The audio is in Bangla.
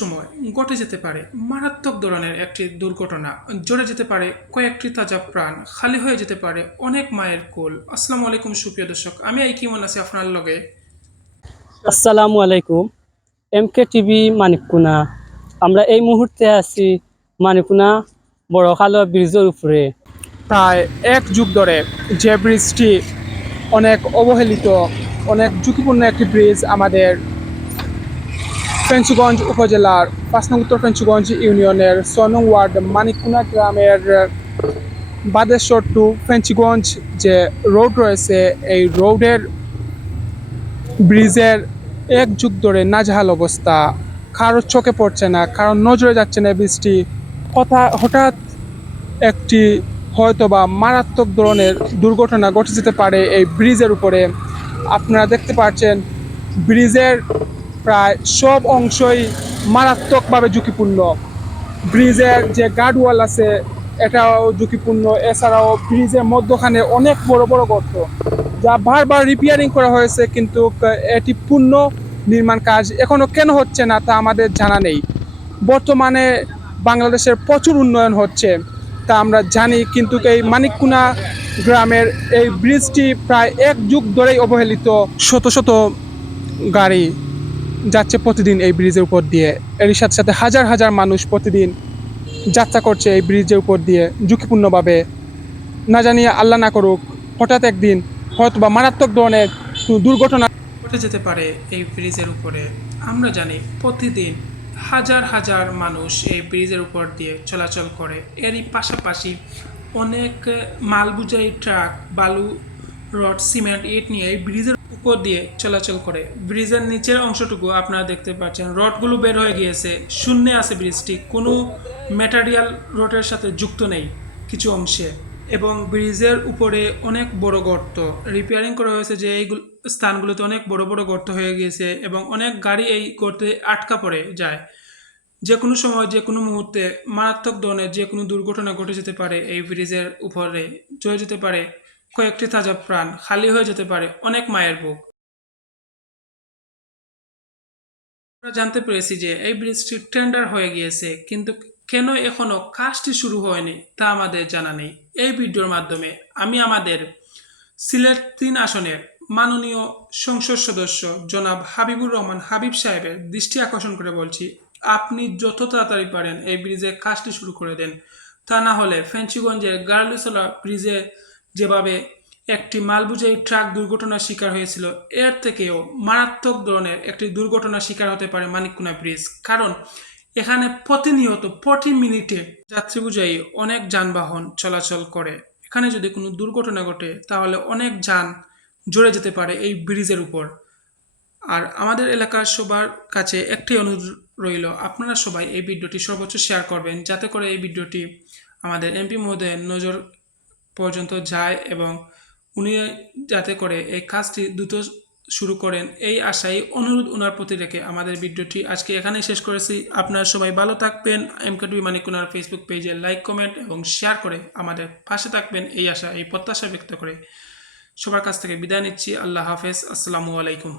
সময় ঘটে যেতে পারে মারাত্মক ধরনের একটি দুর্ঘটনা, জড়ে যেতে পারে কয়েকটি তাজা প্রাণ, খালি হয়ে যেতে পারে অনেক মায়ের কোল। আসসালামু আলাইকুম সুপ্রিয় দর্শক, আমি এই কেমন আছি আপনার লগে। আসসালামু আলাইকুম। এমকে টিভি মানিককুনা। আমরা এই মুহূর্তে আছি মানিককুনা বড়খাল ব্রিজের উপরে। প্রায় এক যুগ ধরে যে ব্রিজটি অনেক অবহেলিত, অনেক ঝুঁকিপূর্ণ একটি ব্রিজ আমাদের ফেঞ্চুগঞ্জ উপজেলার ৫ নং উত্তর ফেঞ্চুগঞ্জ ইউনিয়নের ৬ নং ওয়ার্ড মানিককুনা গ্রামের বাদেশ্বর টু ফেঞ্চুগঞ্জ যে রোড রয়েছে, এই রোডের ব্রিজের এক যুগ ধরে নাজেহাল অবস্থা। কারোর চোখে পড়ছে না, কারণ নজরে যাচ্ছে না ব্রিজটি। হঠাৎ একটি হয়তোবা মারাত্মক ধরনের দুর্ঘটনা ঘটে যেতে পারে এই ব্রিজের উপরে। আপনারা দেখতে পাচ্ছেন ব্রিজের প্রায় সব অংশই মারাত্মকভাবে ঝুঁকিপূর্ণ। ব্রিজের যে গার্ডওয়াল আছে এটাও ঝুঁকিপূর্ণ। এছাড়াও ব্রিজের মধ্যখানে অনেক বড় বড় গর্ত, যা বারবার রিপেয়ারিং করা হয়েছে, কিন্তু এটি পূর্ণ নির্মাণ কাজ এখনো কেন হচ্ছে না তা আমাদের জানা নেই। বর্তমানে বাংলাদেশের প্রচুর উন্নয়ন হচ্ছে তা আমরা জানি, কিন্তু এই মানিককুনা গ্রামের এই ব্রিজটি প্রায় এক যুগ ধরেই অবহেলিত। শত শত গাড়ি যাচ্ছে প্রতিদিন এই ব্রিজের উপর দিয়ে, এর সাথে সাথে হাজার হাজার মানুষ প্রতিদিন যাত্রা করছে এই ব্রিজের উপর দিয়ে ঝুঁকিপূর্ণভাবে। না জানিয়ে আল্লাহ না করুক হঠাৎ একদিন হয়তো বা মারাত্মক ধরনের দুর্ঘটনা ঘটে যেতে পারে এই ব্রিজের উপরে। আমরা জানি প্রতিদিন হাজার হাজার মানুষ এই ব্রিজের উপর দিয়ে চলাচল করে। এরই পাশাপাশি অনেক মাল বোঝাই ট্রাক, বালু, রড, সিমেন্ট, ইট নিয়ে এই ব্রিজের উপর দিয়ে চলাচল করে। ব্রিজের নিচের অংশটুকু আপনারা দেখতে পাচ্ছেন, রডগুলো বের হয়ে গিয়েছে, শূন্যে আছে ব্রিজটি, কোনো ম্যাটেরিয়াল রোডের সাথে যুক্ত নেই কিছু অংশে। এবং ব্রিজের উপরে অনেক বড় গর্ত রিপেয়ারিং করা হয়েছে, যে এই স্থানগুলোতে অনেক বড় বড় গর্ত হয়ে গিয়েছে এবং অনেক গাড়ি এই গর্তে আটকা পড়ে যায়। যে কোনো সময়, যে কোনো মুহূর্তে মারাত্মক ধরনের যে কোনো দুর্ঘটনা ঘটে যেতে পারে। এই ব্রিজের উপরে চলে যেতে পারে কয়েকটি তাজা প্রাণ, খালি হয়ে যেতে পারে অনেক মায়ের বুক। আমরা জানতে পেরেছি যে এই ব্রিজটি টেন্ডার হয়ে গিয়েছে, কিন্তু কেন এখনো কাজটি শুরু হয়নি তা আমাদের জানা নেই। এই ভিডিওর মাধ্যমে আমি আমাদের সিলেট ৩ আসনের মাননীয় সংসদ সদস্য জনাব হাবিবুর রহমান হাবিব সাহেবের দৃষ্টি আকর্ষণ করে বলছি, আপনি যত তাড়াতাড়ি পারেন এই ব্রিজের কাজটি শুরু করে দেন। তা না হলে ফেঞ্চুগঞ্জের গার্লিসলা ব্রিজে যেভাবে একটি মালবোঝাই ট্রাক দুর্ঘটনার শিকার হয়েছিল, এর থেকেও মারাত্মক ধরনের একটি দুর্ঘটনার শিকার হতে পারে মানিককুনা ব্রিজ। কারণ এখানে প্রতিনিয়ত প্রতি মিনিটে যাত্রী বোঝাই অনেক যানবাহন চলাচল করে। এখানে যদি কোনো দুর্ঘটনা ঘটে তাহলে অনেক যান জড়ে যেতে পারে এই ব্রিজের উপর। আর আমাদের এলাকার সবার কাছে একটি অনুরোধ রইল, আপনারা সবাই এই ভিডিওটি সর্বোচ্চ শেয়ার করবেন, যাতে করে এই ভিডিওটি আমাদের এমপি মহোদয়ের নজর পর্যন্ত যায় এবং উনি যাতে করে এই কাজটি দ্রুত শুরু করেন, এই আশায় অনুরোধ ওনার প্রতি রেখে আমাদের ভিডিওটি আজকে এখানেই শেষ করেছি। আপনারা সবাই ভালো থাকবেন। এমকেটিভি মানিককুনার ফেসবুক পেজে লাইক, কমেন্ট এবং শেয়ার করে আমাদের পাশে থাকবেন, এই আশা, এই প্রত্যাশা ব্যক্ত করে সবার কাছ থেকে বিদায় নিচ্ছি। আল্লাহ হাফেজ। আসসালামু আলাইকুম।